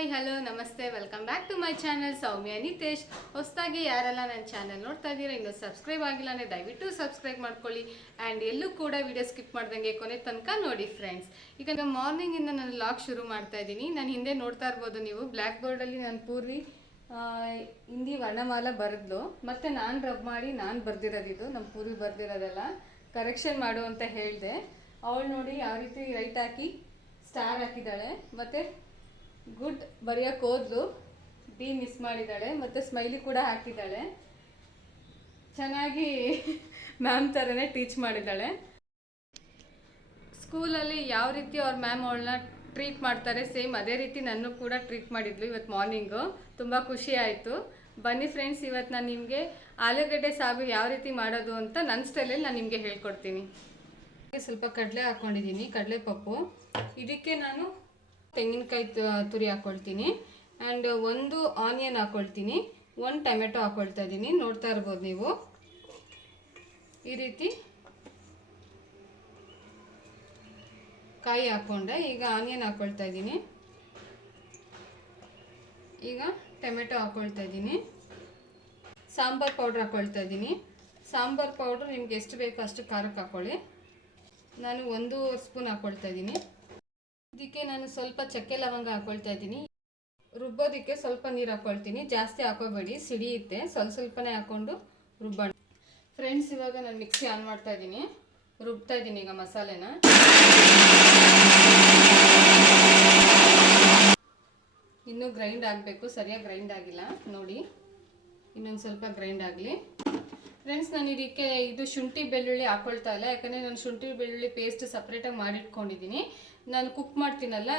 Hi, hello, ನಮಸ್ತೆ. Welcome back to my channel Soumya Nitesh ಹೊಸದಾಗಿ ಯಾರೆಲ್ಲ ನನ್ನ ಚಾನಲ್ ನೋಡ್ತಾ ಇದ್ದೀರಾ, ಇನ್ನೂ ಸಬ್ಸ್ಕ್ರೈಬ್ ಆಗಿಲ್ಲ ಅಂದರೆ ದಯವಿಟ್ಟು ಸಬ್ಸ್ಕ್ರೈಬ್ ಮಾಡ್ಕೊಳ್ಳಿ. ಆ್ಯಂಡ್ ಎಲ್ಲೂ ಕೂಡ ವಿಡಿಯೋ ಸ್ಕಿಪ್ ಮಾಡ್ದಂಗೆ ಕೊನೆ ತನಕ ನೋಡಿ ಫ್ರೆಂಡ್ಸ್ ಈಗ ಮಾರ್ನಿಂಗಿಂದ ನಾನು ಲಾಗ್ ಶುರು ಮಾಡ್ತಾ ಇದ್ದೀನಿ. ನಾನು ಹಿಂದೆ ನೋಡ್ತಾ ಇರ್ಬೋದು ನೀವು. ಬ್ಲ್ಯಾಕ್ ಬೋರ್ಡಲ್ಲಿ ನಾನು ಪೂರ್ವಿ ಹಿಂದಿ ವರ್ಣಮಾಲ ಬರೆದ್ಲು. ಮತ್ತು ನಾನು ರಬ್ ಮಾಡಿ ನಾನು ಬರೆದಿರೋದಿದ್ದು ನಮ್ಮ ಪೂರ್ವಿ ಬರೆದಿರೋದೆಲ್ಲ ಕರೆಕ್ಷನ್ ಮಾಡು ಅಂತ ಹೇಳಿದೆ. ಅವಳು ನೋಡಿ ಯಾವ ರೀತಿ ರೈಟ್ ಹಾಕಿ ಸ್ಟಾರ್ ಹಾಕಿದ್ದಾಳೆ. ಮತ್ತು ಗುಡ್ ಬರೆಯೋಕೆ ಹೋದ್ಲು ಡಿ ಮಿಸ್ ಮಾಡಿದ್ದಾಳೆ, ಮತ್ತು ಸ್ಮೈಲಿ ಕೂಡ ಹಾಕಿದ್ದಾಳೆ. ಚೆನ್ನಾಗಿ ಮ್ಯಾಮ್ ಥರನೇ ಟೀಚ್ ಮಾಡಿದ್ದಾಳೆ. ಸ್ಕೂಲಲ್ಲಿ ಯಾವ ರೀತಿ ಅವ್ರ ಮ್ಯಾಮ್ ಅವಳನ್ನ ಟ್ರೀಟ್ ಮಾಡ್ತಾರೆ, ಸೇಮ್ ಅದೇ ರೀತಿ ನನ್ನ ಕೂಡ ಟ್ರೀಟ್ ಮಾಡಿದ್ಲು ಇವತ್ತು ಮಾರ್ನಿಂಗು. ತುಂಬ ಖುಷಿ ಆಯಿತು. ಬನ್ನಿ ಫ್ರೆಂಡ್ಸ್ ಇವತ್ತು ನಾನು ನಿಮಗೆ ಆಲೂಗಡ್ಡೆ ಸಾಗು ಯಾವ ರೀತಿ ಮಾಡೋದು ಅಂತ ನನ್ನ ಸ್ಟೈಲಲ್ಲಿ ನಾನು ನಿಮಗೆ ಹೇಳ್ಕೊಡ್ತೀನಿ. ಸ್ವಲ್ಪ ಕಡಲೆ ಹಾಕ್ಕೊಂಡಿದ್ದೀನಿ ಕಡಲೆ ಪಪ್ಪು ಇದಕ್ಕೆ ನಾನು ತೆಂಗಿನಕಾಯಿ ತುರಿ ಹಾಕ್ಕೊಳ್ತೀನಿ ಆ್ಯಂಡ್ ಒಂದು ಆನಿಯನ್ ಹಾಕ್ಕೊಳ್ತೀನಿ ಒಂದು ಟೊಮೆಟೊ ಹಾಕ್ಕೊಳ್ತಾ ಇದ್ದೀನಿ. ನೋಡ್ತಾ ಇರ್ಬೋದು ನೀವು. ಈ ರೀತಿ ಕಾಯಿ ಹಾಕ್ಕೊಂಡೆ ಈಗ ಆನಿಯನ್ ಹಾಕ್ಕೊಳ್ತಾ ಇದ್ದೀನಿ. ಈಗ ಟೊಮೆಟೊ ಹಾಕ್ಕೊಳ್ತಾ ಇದ್ದೀನಿ. ಸಾಂಬಾರ್ ಪೌಡ್ರ್ ಹಾಕ್ಕೊಳ್ತಾ ಇದ್ದೀನಿ. ಸಾಂಬಾರ್ ಪೌಡ್ರ್ ನಿಮ್ಗೆ ಎಷ್ಟು ಬೇಕೋ ಅಷ್ಟು ಖಾರಕ್ಕೆ ಹಾಕ್ಕೊಳ್ಳಿ ನಾನು ಒಂದು ಸ್ಪೂನ್ ಹಾಕ್ಕೊಳ್ತಾ ಇದ್ದೀನಿ. ಇದಕ್ಕೆ ನಾನು ಸ್ವಲ್ಪ ಚಕ್ಕೆ ಲವಂಗ ಹಾಕೊಳ್ತಾ ಇದ್ದೀನಿ. ರುಬ್ಬೋದಕ್ಕೆ ಸ್ವಲ್ಪ ನೀರು ಹಾಕ್ಕೊಳ್ತೀನಿ ಜಾಸ್ತಿ ಹಾಕೋಬೇಡಿ. ಸಿಡಿಯುತ್ತೆ ಸ್ವಲ್ಪ ಸ್ವಲ್ಪನೇ ಹಾಕ್ಕೊಂಡು ರುಬ್ಬೋಣ. ಫ್ರೆಂಡ್ಸ್ ಇವಾಗ ನಾನು ಮಿಕ್ಸಿ ಆನ್ ಮಾಡ್ತಾ ಇದ್ದೀನಿ. ರುಬ್ತಾ ಇದ್ದೀನಿ ಈಗ ಮಸಾಲೆನ. ಇನ್ನೂ ಗ್ರೈಂಡ್ ಆಗಬೇಕು. ಸರಿಯಾಗಿ ಗ್ರೈಂಡ್ ಆಗಿಲ್ಲ. ನೋಡಿ. ಇನ್ನೊಂದು ಸ್ವಲ್ಪ ಗ್ರೈಂಡ್ ಆಗಲಿ. ಫ್ರೆಂಡ್ಸ್ ನಾನು ಇದಕ್ಕೆ ಇದು ಶುಂಠಿ ಬೆಳ್ಳುಳ್ಳಿ ಹಾಕೊಳ್ತಾ ಇಲ್ಲ. ಯಾಕಂದರೆ ನಾನು ಶುಂಠಿ ಬೆಳ್ಳುಳ್ಳಿ ಪೇಸ್ಟ್ ಸಪ್ರೇಟಾಗಿ ಮಾಡಿಟ್ಕೊಂಡಿದ್ದೀನಿ. ನಾನು ಕುಕ್ ಮಾಡ್ತೀನಲ್ಲ,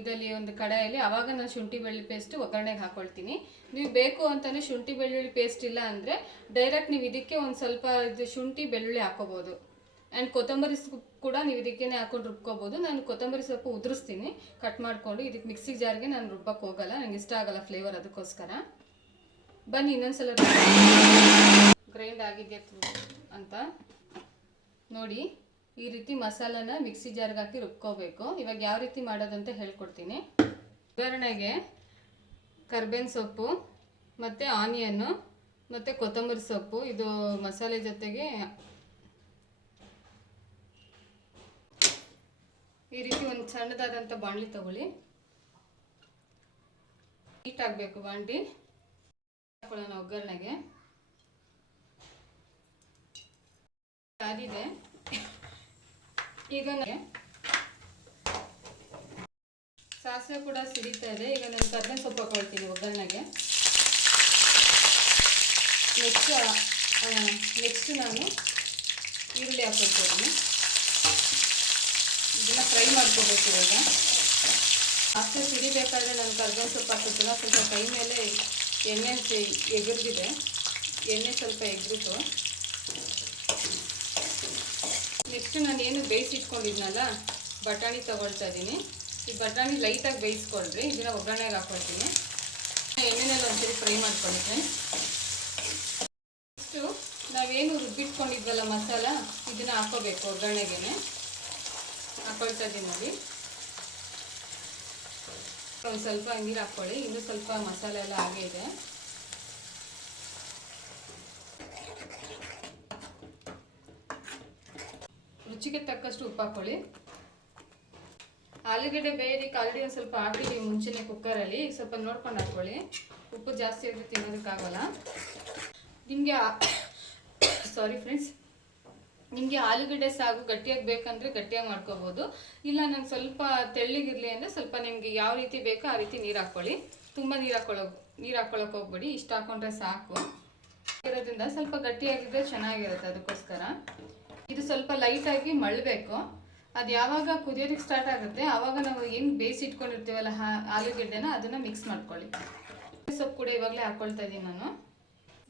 ಇದರಲ್ಲಿ ಒಂದು ಕಡಾಯಲ್ಲಿ ಆವಾಗ ನಾನು ಶುಂಠಿ ಬೆಳ್ಳುಳ್ಳಿ ಪೇಸ್ಟ್ ಒಗ್ಗರಣೆಗೆ ಹಾಕೊಳ್ತೀನಿ. ನೀವು ಬೇಕು ಅಂತಲೇ ಶುಂಠಿ ಬೆಳ್ಳುಳ್ಳಿ ಪೇಸ್ಟ್ ಇಲ್ಲ ಅಂದರೆ ಡೈರೆಕ್ಟ್ ನೀವು ಇದಕ್ಕೆ ಒಂದು ಸ್ವಲ್ಪ ಇದು ಶುಂಠಿ ಬೆಳ್ಳುಳ್ಳಿ ಹಾಕೋಬೋದು. ಆ್ಯಂಡ್ ಕೊತ್ತಂಬರಿ ಸೊಪ್ಪು ಕೂಡ ನೀವು ಇದಕ್ಕೇನೆ ಹಾಕೊಂಡು ರುಬ್ಕೋಬೋದು. ನಾನು ಕೊತ್ತಂಬರಿ ಸೊಪ್ಪು ಉದುರಿಸ್ತೀನಿ ಕಟ್ ಮಾಡಿಕೊಂಡು, ಇದಕ್ಕೆ ಮಿಕ್ಸಿ ಜಾರ್ಗೆ ನಾನು ರುಬ್ಬಕ್ಕೆ ಹೋಗಲ್ಲ, ನಂಗೆ ಇಷ್ಟ ಆಗಲ್ಲ ಫ್ಲೇವರ್ ಅದಕ್ಕೋಸ್ಕರ. ಬನ್ನಿ, ಇನ್ನೊಂದ್ಸಲ ಗ್ರೈಂಡ್ ಆಗಿದೆ ಅಂತ. ನೋಡಿ. ಈ ರೀತಿ ಮಸಾಲನ ಮಿಕ್ಸಿ ಜಾರ್ಗೆ ಹಾಕಿ ರುಬ್ಕೋಬೇಕು. ಇವಾಗ ಯಾವ ರೀತಿ ಮಾಡೋದಂತ ಹೇಳ್ಕೊಡ್ತೀನಿ. ಉದಾಹರಣೆಗೆ ಕರ್ಬೇನ್ ಸೊಪ್ಪು, ಮತ್ತು ಆನಿಯನ್ನು, ಮತ್ತು ಕೊತ್ತಂಬರಿ ಸೊಪ್ಪು. ಇದು ಮಸಾಲೆ ಜೊತೆಗೆ ಈ ರೀತಿ ಒಂದು ಸಣ್ಣದಾದಂಥ ಬಾಣಲಿ ತಗೊಳ್ಳಿ. ಹೀಟ್ ಆಗಬೇಕು ಬಾಂಡಿ ಹಾಕೊಳ್ಳೋಣ ಒಗ್ಗರಣೆಗೆ. ಕಾದಿದೆ ಈಗ ಸಾಸಿವೆ ಕೂಡ ಸಿಡಿತಾ ಇದೆ. ಈಗ ನಾನು ಕರ್ಬೇವಿನ ಸೊಪ್ಪು ಹಾಕೊಳ್ತೀನಿ ಒಗ್ಗರಣೆಗೆ. ನೆಕ್ಸ್ಟ್ ನೆಕ್ಸ್ಟ್ ನಾನು ಈರುಳ್ಳಿ ಹಾಕೊಳ್ತೀನಿ. ಇದನ್ನು ಫ್ರೈ ಮಾಡ್ಕೋಬೇಕು ಇವಾಗ. ಅಷ್ಟೇ ಸಿಡಿಬೇಕಾದ್ರೆ ನಾನು ಕರ್ಬೇವಿನ ಸೊಪ್ಪು ಹಾಕೋತಿಲ್ಲ. ಸ್ವಲ್ಪ ಕೈ ಮೇಲೆ ಎಣ್ಣೆ ಎಗರ್ದಿದೆ ಎಣ್ಣೆ ಸ್ವಲ್ಪ ಎಗ್ರಿತು. ನೆಕ್ಸ್ಟ್ ನಾನು ಏನು ಬೇಯಿಸಿಟ್ಕೊಂಡಿದ್ನಲ್ಲ ಬಟಾಣಿ ತಗೊಳ್ತಾ ಇದ್ದೀನಿ ಈ ಬಟಾಣಿ ಲೈಟಾಗಿ ಬೇಯಿಸ್ಕೊಳ್ರಿ, ಇದನ್ನ ಒಗ್ಗರಣೆಗೆ ಹಾಕೊಳ್ತೀನಿ. ಎಣ್ಣೆನೆಲ್ಲ ಒಂದ್ಸರಿ ಫ್ರೈ ಮಾಡ್ಕೊಳ್ತೀನಿ ನೆಕ್ಸ್ಟು ನಾವೇನು ರುಬ್ಬಿಟ್ಕೊಂಡಿದ್ವಲ್ಲ ಮಸಾಲ, ಇದನ್ನ ಹಾಕೋಬೇಕು ಒಗ್ಗರಣೆಗೆ ಹಾಕೊಳ್ತಾ ಇದ್ದೀನಿ ನೋಡಿ. ಒಂದು ಸ್ವಲ್ಪ ನೀರು ಹಾಕ್ಕೊಳ್ಳಿ, ಇನ್ನೂ ಸ್ವಲ್ಪ ಮಸಾಲೆ ಎಲ್ಲ ಹಾಗೇ ಇದೆ. ರುಚಿಗೆ ತಕ್ಕಷ್ಟು ಉಪ್ಪು ಹಾಕ್ಕೊಳ್ಳಿ ಆಲೂಗಡ್ಡೆ ಬೇಯಲಿಕ್ಕೆ ಆಲ್ರೆಡಿ ಒಂದು ಸ್ವಲ್ಪ ಹಾಕಿದ್ದೀವಿ ಮುಂಚೆನೇ ಕುಕ್ಕರಲ್ಲಿ ಸ್ವಲ್ಪ ನೋಡ್ಕೊಂಡು ಹಾಕ್ಕೊಳ್ಳಿ ಉಪ್ಪು ಜಾಸ್ತಿ ಆದರೆ ತಿನ್ನೋದಕ್ಕಾಗಲ್ಲ. ನಿಮಗೆ ಸಾರಿ ಫ್ರೆಂಡ್ಸ್ ನಿಮಗೆ ಆಲೂಗಡ್ಡೆ ಸಾಗು ಗಟ್ಟಿಯಾಗಿ ಬೇಕಂದರೆ ಗಟ್ಟಿಯಾಗಿ ಮಾಡ್ಕೋಬೋದು. ಇಲ್ಲ ನಂಗೆ ಸ್ವಲ್ಪ ತೆಳ್ಳಗಿರಲಿ ಅಂದರೆ ಸ್ವಲ್ಪ ನಿಮಗೆ ಯಾವ ರೀತಿ ಬೇಕೋ ಆ ರೀತಿ ನೀರು ಹಾಕ್ಕೊಳ್ಳಿ ತುಂಬ ನೀರು ಹಾಕೊಳ್ಳೋ ನೀರು ಹಾಕ್ಕೊಳ್ಳೋಕೆ ಹೋಗ್ಬೇಡಿ. ಇಷ್ಟು ಹಾಕೊಂಡ್ರೆ ಸಾಕು. ಇರೋದ್ರಿಂದ ಸ್ವಲ್ಪ ಗಟ್ಟಿಯಾಗಿದ್ದರೆ ಚೆನ್ನಾಗಿರುತ್ತೆ ಅದಕ್ಕೋಸ್ಕರ. ಇದು ಸ್ವಲ್ಪ ಲೈಟಾಗಿ ಮಳಬೇಕು. ಅದು ಯಾವಾಗ ಕುದಿಯೋದಕ್ಕೆ ಸ್ಟಾರ್ಟ್ ಆಗುತ್ತೆ ಆವಾಗ ನಾವು ಏನು ಬೇಯಿಸಿಟ್ಕೊಂಡಿರ್ತೀವಲ್ಲ ಹಾ, ಆಲೂಗೆಡ್ಡೆನ ಅದನ್ನು ಮಿಕ್ಸ್ ಮಾಡ್ಕೊಳ್ಳಿ. ಸೊಪ್ಪು ಕೂಡ ಇವಾಗಲೇ ಹಾಕ್ಕೊಳ್ತಾ ಇದ್ದೀನಿ ನಾನು.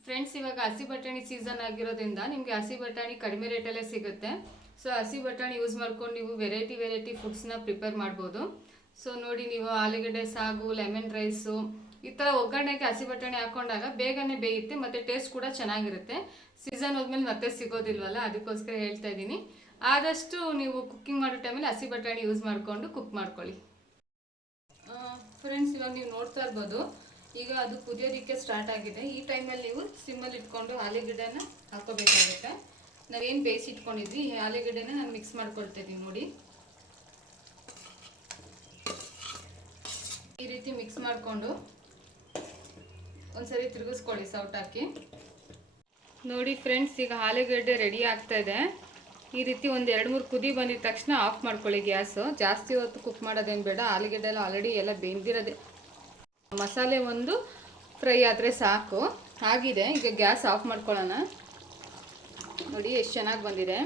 ಫ್ರೆಂಡ್ಸ್ ಇವಾಗ ಹಸಿ ಬಟಾಣಿ ಸೀಸನ್ ಆಗಿರೋದ್ರಿಂದ ನಿಮಗೆ ಹಸಿ ಬಟಾಣಿ ಕಡಿಮೆ ರೇಟಲ್ಲೇ ಸಿಗುತ್ತೆ. ಸೊ ಹಸಿ ಬಟಾಣಿ ಯೂಸ್ ಮಾಡ್ಕೊಂಡು ನೀವು ವೆರೈಟಿ ವೆರೈಟಿ ಫುಡ್ಸ್ನ ಪ್ರಿಪೇರ್ ಮಾಡ್ಬೋದು. ಸೊ ನೋಡಿ ನೀವು ಆಲೂಗಡ್ಡೆ ಸಾಗು ಲೆಮನ್ ರೈಸು ಈ ಥರ ಒಗ್ಗರಣೆಗೆ ಹಸಿ ಬಟಾಣಿ ಹಾಕೊಂಡಾಗ ಬೇಗನೆ ಬೇಯುತ್ತೆ, ಮತ್ತು ಟೇಸ್ಟ್ ಕೂಡ ಚೆನ್ನಾಗಿರುತ್ತೆ. ಸೀಸನ್ ಹೋದ್ಮೇಲೆ ಮತ್ತೆ ಸಿಗೋದಿಲ್ವಲ್ಲ, ಅದಕ್ಕೋಸ್ಕರ ಹೇಳ್ತಾ ಇದ್ದೀನಿ. ಆದಷ್ಟು ನೀವು ಕುಕ್ಕಿಂಗ್ ಮಾಡೋ ಟೈಮಲ್ಲಿ ಹಸಿ ಬಟಾಣಿ ಯೂಸ್ ಮಾಡಿಕೊಂಡು ಕುಕ್ ಮಾಡ್ಕೊಳ್ಳಿ. ಫ್ರೆಂಡ್ಸ್ ಇವಾಗ ನೀವು ನೋಡ್ತಾ ಇರ್ಬೋದು, ಈಗ ಅದು ಕುದಿಯೋದಕ್ಕೆ ಸ್ಟಾರ್ಟ್ ಆಗಿದೆ. ಈ ಟೈಮಲ್ಲಿ ನೀವು ಸಿಮ್ಮಲ್ಲಿ ಇಟ್ಕೊಂಡು ಆಲೂಗಡ್ಡೆನ ಹಾಕೋಬೇಕಾಗುತ್ತೆ. ನಾವೇನು ಬೇಯಿಸಿ ಇಟ್ಕೊಂಡಿದ್ವಿ, ಈ ಆಲೂಗಡ್ಡೆನ ನಾನು ಮಿಕ್ಸ್ ಮಾಡ್ಕೊಳ್ತಿದ್ದೀನಿ ನೋಡಿ. ಈ ರೀತಿ ಮಿಕ್ಸ್ ಮಾಡಿಕೊಂಡು ಒಂದ್ಸರಿ ತಿರುಗಿಸ್ಕೊಳ್ಳಿ ಸೌಟ್ ಹಾಕಿ. ನೋಡಿ ಫ್ರೆಂಡ್ಸ್ ಈಗ ಆಲೂಗಡ್ಡೆ ರೆಡಿ ಆಗ್ತಾ ಇದೆ. ಈ ರೀತಿ ಒಂದು ಎರಡು ಮೂರು ಕುದಿ ಬಂದಿದ ತಕ್ಷಣ ಆಫ್ ಮಾಡ್ಕೊಳ್ಳಿ ಗ್ಯಾಸು. ಜಾಸ್ತಿ ಹೊತ್ತು ಕುಕ್ ಮಾಡೋದೇನು ಬೇಡ, ಆಲೂಗಡ್ಡೆ ಎಲ್ಲ ಆಲ್ರೆಡಿ ಎಲ್ಲ ಬೆಂದಿರೋದೆ. ಮಸಾಲೆ ಒಂದು ಫ್ರೈ ಆದರೆ ಸಾಕು. ಆಗಿದೆ, ಈಗ ಗ್ಯಾಸ್ ಆಫ್ ಮಾಡ್ಕೊಳ್ಳೋಣ. ನೋಡಿ ಎಷ್ಟು ಚೆನ್ನಾಗಿ ಬಂದಿದೆ.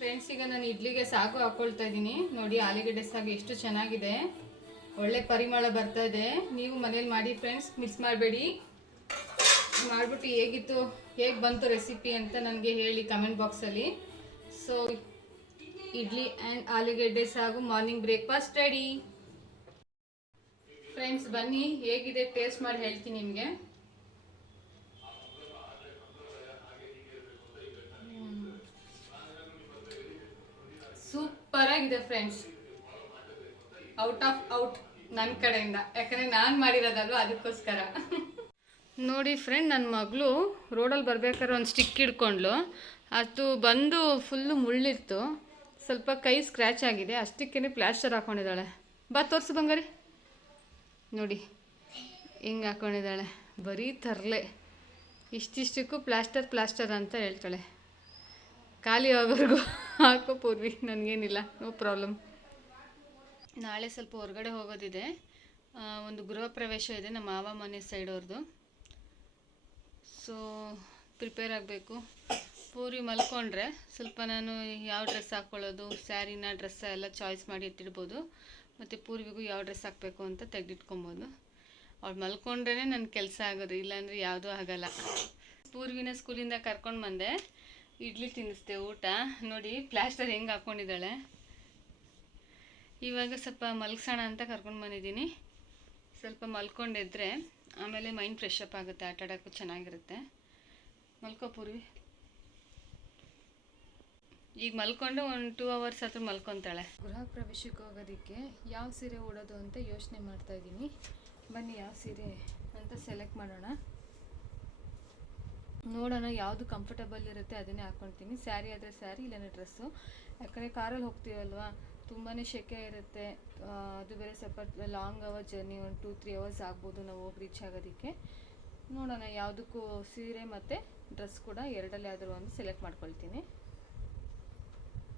ಫ್ರೆಂಡ್ಸ್ ಈಗ ನಾನು ಇಡ್ಲಿಗೆ ಸಾಗು ಹಾಕೊಳ್ತಾ ಇದ್ದೀನಿ. ನೋಡಿ ಆಲೂಗಡ್ಡೆ ಸಾಗು ಎಷ್ಟು ಚೆನ್ನಾಗಿದೆ. ಒಳ್ಳೆ ಪರಿಮಳ ಬರ್ತಾ ಇದೆ. ನೀವು ಮನೇಲಿ ಮಾಡಿ ಫ್ರೆಂಡ್ಸ್ ಮಿಸ್ ಮಾಡಬೇಡಿ. ಮಾಡಿಬಿಟ್ಟು ಹೇಗಿತ್ತು, ಹೇಗೆ ಬಂತು ರೆಸಿಪಿ ಅಂತ ನನಗೆ ಹೇಳಿ ಕಮೆಂಟ್ ಬಾಕ್ಸಲ್ಲಿ ಸೊ ಇಡ್ಲಿ ಆ್ಯಂಡ್ ಆಲೂಗಡ್ಡೆ ಸಾಗು ಮಾರ್ನಿಂಗ್ ಬ್ರೇಕ್ಫಾಸ್ಟ್ ರೆಡಿ ಫ್ರೆಂಡ್ಸ್ ಬನ್ನಿ, ಹೇಗಿದೆ ಟೇಸ್ಟ್ ಮಾಡಿ ಹೇಳ್ತೀನಿ ನಿಮಗೆ. ಸೂಪರ್ ಆಗಿದೆ ಫ್ರೆಂಡ್ಸ್ ಔಟ್ ಆಫ್ ಔಟ್ ನನ್ನ ಕಡೆಯಿಂದ. ಯಾಕಂದರೆ ನಾನು ಮಾಡಿರೋದಲ್ವ? ಅದಕ್ಕೋಸ್ಕರ. ನೋಡಿ ಫ್ರೆಂಡ್ ನನ್ನ ಮಗಳು ರೋಡಲ್ಲಿ ಬರ್ಬೇಕಾದ್ರೆ ಒಂದು ಸ್ಟಿಕ್ ಹಿಡ್ಕೊಂಡ್ಲು ಅದು ಬಂದು ಫುಲ್ಲು ಮುಳ್ಳಿತ್ತು. ಸ್ವಲ್ಪ ಕೈ ಸ್ಕ್ರ್ಯಾಚ್ ಆಗಿದೆ. ಅಷ್ಟಕ್ಕೇ ಪ್ಲಾಸ್ಟರ್ ಹಾಕೊಂಡಿದ್ದಾಳೆ. ಬಾ, ತೋರಿಸು ಬಂಗಾರಿ. ನೋಡಿ, ಹಿಂಗೆ ಹಾಕೊಂಡಿದ್ದಾಳೆ. ಬರೀ ತರಲೆ. ಇಷ್ಟಿಷ್ಟಕ್ಕೂ ಪ್ಲಾಸ್ಟರ್ ಪ್ಲಾಸ್ಟರ್ ಅಂತ ಹೇಳ್ತಾಳೆ. ಖಾಲಿ ಆಗೋವರೆಗೂ ಹಾಕೋ ಪೂರ್ವಿ. ನನಗೇನಿಲ್ಲ. ನೋ ಪ್ರಾಬ್ಲಮ್ ನಾಳೆ ಸ್ವಲ್ಪ ಹೊರಗಡೆ ಹೋಗೋದಿದೆ. ಒಂದು ಗೃಹ ಪ್ರವೇಶ ಇದೆ ನಮ್ಮ ಮಾವ ಮನೆ ಸೈಡ್ ಅವ್ರದ್ದು ಸೊ ಪ್ರಿಪೇರ್ ಆಗಬೇಕು. ಪೂರಿ ಮಲ್ಕೊಂಡ್ರೆ ಸ್ವಲ್ಪ ನಾನು ಯಾವ ಡ್ರೆಸ್ ಹಾಕ್ಕೊಳ್ಳೋದು ಸ್ಯಾರಿನ ಡ್ರೆಸ್ಸ ಎಲ್ಲ ಚಾಯ್ಸ್ ಮಾಡಿ ಎತ್ತಿಡ್ಬೋದು ಮತ್ತು ಪೂರ್ವಿಗೂ ಯಾವ ಡ್ರೆಸ್ ಹಾಕಬೇಕು ಅಂತ ತೆಗೆದಿಟ್ಕೊಬೋದು. ಅವ್ಳು ಮಲ್ಕೊಂಡ್ರೇ ನನ್ನ ಕೆಲಸ ಆಗೋದು, ಇಲ್ಲಾಂದರೆ ಯಾವುದೂ ಆಗಲ್ಲ. ಪೂರ್ವಿನ ಸ್ಕೂಲಿಂದ ಕರ್ಕೊಂಡು ಬಂದೆ. ಇಡ್ಲಿ ತಿನ್ನಿಸ್ದೆ ಊಟ. ನೋಡಿ ಪ್ಲಾಸ್ಟರ್ ಹೆಂಗೆ ಹಾಕ್ಕೊಂಡಿದ್ದಾಳೆ ಇವಾಗ ಸ್ವಲ್ಪ ಮಲಗಿಸೋಣ ಅಂತ ಕರ್ಕೊಂಡು ಬಂದಿದ್ದೀನಿ. ಸ್ವಲ್ಪ ಮಲ್ಕೊಂಡಿದ್ರೆ ಆಮೇಲೆ ಮೈಂಡ್ ಫ್ರೆಶ್ ಅಪ್ ಆಗುತ್ತೆ, ಆಟ ಆಡೋಕ್ಕೂ ಚೆನ್ನಾಗಿರುತ್ತೆ. ಮಲ್ಕೋಪುರಿ ಈಗ ಮಲ್ಕೊಂಡು ಒಂದು ಟೂ ಅವರ್ಸ್ ಹತ್ರ ಮಲ್ಕೊತಾಳೆ. ಗೃಹ ಪ್ರವೇಶಕ್ಕೆ ಹೋಗೋದಕ್ಕೆ ಯಾವ ಸೀರೆ ಉಡೋದು ಅಂತ ಯೋಚನೆ ಮಾಡ್ತಾ ಇದ್ದೀನಿ. ಬನ್ನಿ ಯಾವ ಸೀರೆ ಅಂತ ಸೆಲೆಕ್ಟ್ ಮಾಡೋಣ. ನೋಡೋಣ ಯಾವುದು ಕಂಫರ್ಟಬಲ್ ಇರುತ್ತೆ, ಅದನ್ನೇ ಹಾಕ್ಕೊಳ್ತೀನಿ ಸ್ಯಾರಿ ಆದರೆ ಸ್ಯಾರಿ ಇಲ್ಲಾಂದ್ರೆ ಡ್ರೆಸ್ಸು ಯಾಕಂದರೆ ಕಾರಲ್ಲಿ ಹೋಗ್ತೀವಲ್ವಾ? ತುಂಬಾ ಶೆಕೆ ಇರುತ್ತೆ. ಅದು ಬೇರೆ ಸ್ವಲ್ಪ ಲಾಂಗ್ ಅವರ್ ಜರ್ನಿ ಒಂದು ಟೂ ತ್ರೀ ಅವರ್ಸ್ ಆಗ್ಬೋದು ನಾವು ಹೋಗಿ ರೀಚ್ ಆಗೋದಕ್ಕೆ. ನೋಡೋಣ, ಯಾವುದಕ್ಕೂ ಸೀರೆ ಮತ್ತು ಡ್ರೆಸ್ ಕೂಡ ಎರಡಲ್ಲಿ ಆದರೂ ಒಂದು ಸೆಲೆಕ್ಟ್ ಮಾಡ್ಕೊಳ್ತೀನಿ.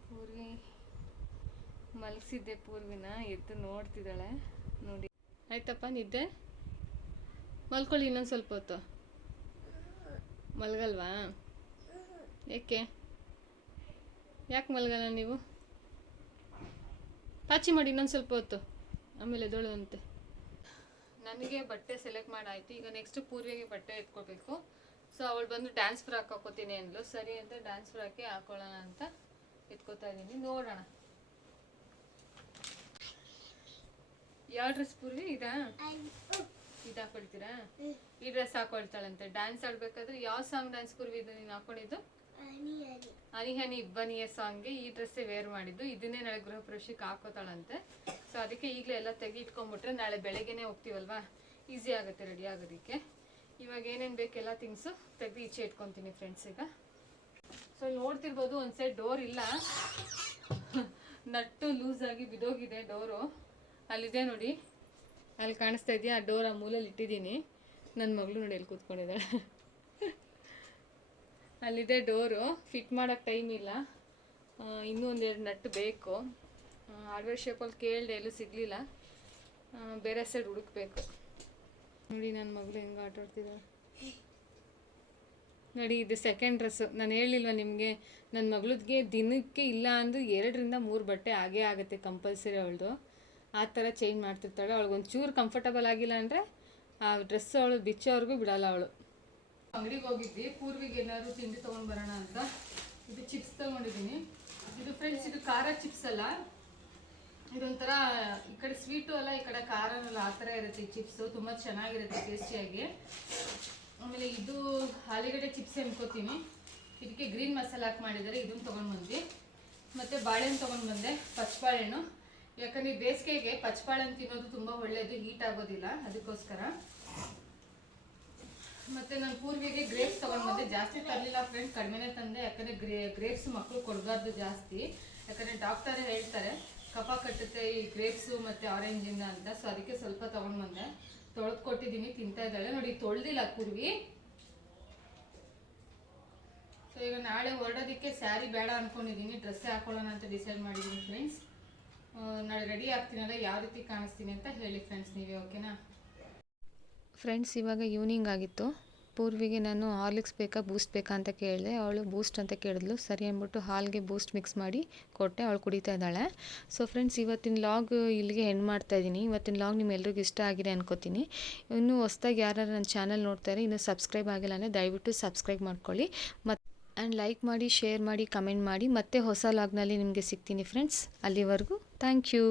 ಪೂರ್ವಿ ಮಲಗಿಸಿದ್ದೆ ಪೂರ್ವಿನ, ಎದ್ದು ನೋಡ್ತಿದ್ದಾಳೆ. ನೋಡಿ. ಆಯ್ತಪ್ಪ, ನಿದ್ದೆ? ಮಲ್ಕೊಳ್ಳಿ ಇನ್ನೊಂದು ಸ್ವಲ್ಪ ಹೊತ್ತು. ಮಲಗಲ್ವಾ? ಏಕೆ? ಯಾಕೆ ಮಲಗಲ್ಲ ನೀವು? ಪಾಚಿ ಮಾಡಿ, ಇನ್ನೊಂದು ಸ್ವಲ್ಪ ಹೊತ್ತು. ಆಮೇಲೆ ದೊಳುವಂತೆ ನನಗೆ ಬಟ್ಟೆ ಸೆಲೆಕ್ಟ್ ಮಾಡಾಯ್ತು. ಈಗ ನೆಕ್ಸ್ಟ್ ಪೂರ್ವಿಗೆ ಬಟ್ಟೆ ಎತ್ಕೋಬೇಕು ಸೊ ಅವಳು ಬಂದು ಡ್ಯಾನ್ಸ್ ಫ್ರಾಕ್ ಹಾಕೋತೀನಿ ಅಂದ್ಲು. ಸರಿ ಅಂತ ಡ್ಯಾನ್ಸ್ ಫ್ರಾಕೆ ಹಾಕೊಳ್ಳೋಣ ಅಂತ ಎತ್ಕೋತಾ ಇದ್ದೀನಿ. ನೋಡೋಣ. ಯಾವ ಡ್ರೆಸ್ ಪೂರ್ವಿ? ಇದಾ? ಇದು ಹಾಕೊಳ್ತೀರಾ? ಈ ಡ್ರೆಸ್ ಹಾಕೊಳ್ತಾಳಂತೆ. ಡ್ಯಾನ್ಸ್ ಆಡ್ಬೇಕಾದ್ರೆ ಯಾವ ಸಾಂಗ್ ಡ್ಯಾನ್ಸ್ ಪೂರ್ವಿ ಇದು ನೀನು ಹಾಕೊಂಡಿದ್ದು? ಹನಿ ಹನಿ ಇಬ್ಬನಿಯ ಸಾಂಗ್ಗೆ ಈ ಡ್ರೆಸ್ಸೇ ವೇರ್ ಮಾಡಿದ್ದು. ಇದನ್ನೇ ನಾಳೆ ಗೃಹ ಪ್ರವೇಶಕ್ಕೆ ಹಾಕೋತಾಳಂತೆ. ಸೊ ಅದಕ್ಕೆ ಈಗಲೇ ಎಲ್ಲ ತೆಗಿ ಇಟ್ಕೊಂಡ್ಬಿಟ್ರೆ ನಾಳೆ ಬೆಳಗ್ಗೆನೆ ಹೋಗ್ತೀವಲ್ವಾ? ಈಸಿ ಆಗುತ್ತೆ ರೆಡಿ ಆಗೋದಕ್ಕೆ. ಇವಾಗ ಏನೇನು ಬೇಕೆಲ್ಲ ಥಿಂಗ್ಸು ತೆಗೆದು ಈಚೆ ಇಟ್ಕೊತೀನಿ ಫ್ರೆಂಡ್ಸ್ ಈಗ. ಸೊ ನೋಡ್ತಿರ್ಬೋದು ಒಂದು ಸೈಡ್ ಡೋರ್ ಇಲ್ಲ. ನಟ್ಟು ಲೂಸ್ ಆಗಿ ಬಿದೋಗಿದೆ ಡೋರು ಅಲ್ಲಿದೆ ನೋಡಿ. ಅಲ್ಲಿ ಕಾಣಿಸ್ತಾ ಇದೆಯಾ? ಆ ಡೋರ್ ಆ ಮೂಲಲ್ಲಿ ಇಟ್ಟಿದ್ದೀನಿ. ನನ್ನ ಮಗಳು ನೋಡಿ ಅಲ್ಲಿ ಕೂತ್ಕೊಂಡಿದ್ದಾಳೆ. ಅಲ್ಲಿದೆ ಡೋರು. ಫಿಟ್ ಮಾಡೋಕ್ಕೆ ಟೈಮ್ ಇಲ್ಲ. ಇನ್ನೂ ಒಂದೆರಡು ನಟ್ಟು ಬೇಕು. ಹಾರ್ಡ್ವೇರ್ ಶೇಪಲ್ಲಿ ಕೇಳಿದೆ ಎಲ್ಲೂ ಸಿಗಲಿಲ್ಲ. ಬೇರೆ ಸೈಡ್ ಹುಡುಕ್ಬೇಕು. ನೋಡಿ ನನ್ನ ಮಗಳು ಹೆಂಗೆ ಆಟ ಆಡ್ತಿದ್ದಾಳೆ ನೋಡಿ, ಇದು ಸೆಕೆಂಡ್ ಡ್ರೆಸ್ಸು ನಾನು ಹೇಳಿಲ್ವ ನಿಮಗೆ ನನ್ನ ಮಗಳದ್ಗೆ ದಿನಕ್ಕೆ ಇಲ್ಲ ಅಂದ್ರೆ ಎರಡರಿಂದ ಮೂರು ಬಟ್ಟೆ ಹಾಗೇ ಆಗುತ್ತೆ ಕಂಪಲ್ಸರಿ ಅವಳದು. ಆ ಥರ ಚೇಂಜ್ ಮಾಡ್ತಿರ್ತಾಳೆ. ಅವಳಿಗೆ ಒಂಚೂರು ಕಂಫರ್ಟಬಲ್ ಆಗಿಲ್ಲ ಅಂದರೆ ಆ ಡ್ರೆಸ್ ಅವಳು ಬಿಚ್ಚೋವ್ರಿಗೂ ಬಿಡಲ್ಲ ಅವಳು. ಅಂಗಡಿಗೆ ಹೋಗಿದ್ವಿ. ಪೂರ್ವಿಗೆ ಏನಾದ್ರು ತಿಂಡಿ ತೊಗೊಂಡು ಬರೋಣ ಅಂತ. ಇದು ಚಿಪ್ಸ್ ತಗೊಂಡಿದ್ದೀನಿ. ಇದು ಫ್ರೆಂಡ್ಸ್ ಇದು ಖಾರ ಚಿಪ್ಸ್ ಅಲ್ಲ. ಇದೊಂಥರ ಈ ಕಡೆ ಸ್ವೀಟು ಅಲ್ಲ, ಈ ಕಡೆ ಖಾರನಲ್ಲ ಆ ಥರ ಇರುತ್ತೆ ಚಿಪ್ಸು. ತುಂಬ ಚೆನ್ನಾಗಿರುತ್ತೆ ಟೇಸ್ಟಿಯಾಗಿ ಆಮೇಲೆ ಇದು ಆಲೂಗಡ್ಡೆ ಚಿಪ್ಸ್ ಅನ್ಕೋತೀನಿ. ಇದಕ್ಕೆ ಗ್ರೀನ್ ಮಸಾಲ ಹಾಕಿ ಮಾಡಿದ್ದಾರೆ. ಇದನ್ನು ತೊಗೊಂಡು ಬಂದ್ವಿ. ಮತ್ತು ಬಾಳೆಹಣ್ಣು ತೊಗೊಂಡು ಬಂದೆ, ಪಚ್ಚಬಾಳೆಹಣ್ಣು. ಯಾಕಂದ್ರೆ ಬೇಸಿಗೆಗೆ ಪಚ್ಚಬಾಳೆಹಣ್ಣು ತಿನ್ನೋದು ತುಂಬಾ ಒಳ್ಳೇದು ಹೀಟ್ ಆಗೋದಿಲ್ಲ. ಅದಕ್ಕೋಸ್ಕರ. ಮತ್ತೆ ನಾನು ಪೂರ್ವಿಗೆ ಗ್ರೇಪ್ಸ್ ತಗೊಂಡ್ ಬಂದೆ. ಜಾಸ್ತಿ ತರಲಿಲ್ಲ ಫ್ರೆಂಡ್ ಕಡಿಮೆನೆ ತಂದೆ. ಯಾಕಂದ್ರೆ ಗ್ರೇ ಗ್ರೇಪ್ಸ್ ಮಕ್ಕಳು ಕೊಡಬಾರ್ದು ಜಾಸ್ತಿ. ಯಾಕಂದ್ರೆ ಡಾಕ್ಟರ್ ಹೇಳ್ತಾರೆ, ಕಫ ಕಟ್ಟುತ್ತೆ, ಈ ಗ್ರೇಪ್ಸು ಮತ್ತೆ ಇಂದ ಅಂತ. ಸೊ ಅದಕ್ಕೆ ಸ್ವಲ್ಪ ತಗೊಂಡ್ ಬಂದೆ. ತೊಳೆದು ಕೊಟ್ಟಿದ್ದೀನಿ, ತಿಂತಾ ಇದ್ದಾಳೆ. ನೋಡಿ, ತೊಳ್ದಿಲ್ಲ ಪೂರ್ವಿ. ಸೊ ಈಗ ನಾಳೆ ಹೊರಡೋದಕ್ಕೆ ಸ್ಯಾರಿ ಬೇಡ ಅನ್ಕೊಂಡಿದ್ದೀನಿ. ಡ್ರೆಸ್ಸೇ ಹಾಕೊಳ್ಳೋಣ ಅಂತ ಡಿಸೈಡ್ ಮಾಡಿದ್ದೀನಿ ಫ್ರೆಂಡ್ಸ್ ನಾಳೆ ರೆಡಿ ಆಗ್ತೀನಲ್ಲ, ಯಾವ ರೀತಿ ಕಾಣಿಸ್ತೀನಿ ಅಂತ ಹೇಳಿ ಫ್ರೆಂಡ್ಸ್ ನೀವೇ ಓಕೆನಾ ಫ್ರೆಂಡ್ಸ್ ಇವಾಗ ಈವ್ನಿಂಗ್ ಆಗಿತ್ತು. ಪೂರ್ವಿಗೆ ನಾನು ಹಾರ್ಲಿಕ್ಸ್ ಬೇಕಾ ಬೂಸ್ಟ್ ಬೇಕಾ ಅಂತ ಕೇಳಿದೆ. ಅವಳು ಬೂಸ್ಟ್ ಅಂತ ಕೇಳಿದ್ಲು. ಸರಿ ಅಂದ್ಬಿಟ್ಟು ಹಾಲ್ಗೆ ಬೂಸ್ಟ್ ಮಿಕ್ಸ್ ಮಾಡಿ ಕೊಟ್ಟೆ. ಅವಳು ಕುಡಿತಾ ಇದ್ದಾಳೆ. ಸೊ ಫ್ರೆಂಡ್ಸ್ ಇವತ್ತಿನ ಲಾಗ್ ಇಲ್ಲಿಗೆ ಎಂಡ್ ಮಾಡ್ತಾ ಇದ್ದೀನಿ. ಇವತ್ತಿನ ಲಾಗ್ ನಿಮ್ಮೆಲ್ರಿಗೂ ಇಷ್ಟ ಆಗಿದೆ ಅನ್ಕೋತೀನಿ. ಇನ್ನೂ ಹೊಸ್ದಾಗಿ ಯಾರು ನನ್ನ ಚಾನಲ್ ನೋಡ್ತಾರೆ ಇನ್ನೂ ಸಬ್ಸ್ಕ್ರೈಬ್ ಆಗಿಲ್ಲ ಅಂದರೆ ದಯವಿಟ್ಟು ಸಬ್ಸ್ಕ್ರೈಬ್ ಮಾಡ್ಕೊಳ್ಳಿ. ಮತ್ತು ಆ್ಯಂಡ್ ಲೈಕ್ ಮಾಡಿ ಶೇರ್ ಮಾಡಿ ಕಮೆಂಟ್ ಮಾಡಿ. ಮತ್ತೆ ಹೊಸ ಲಾಗ್ನಲ್ಲಿ ನಿಮಗೆ ಸಿಗ್ತೀನಿ ಫ್ರೆಂಡ್ಸ್ ಅಲ್ಲಿವರೆಗೂ ಥ್ಯಾಂಕ್ ಯು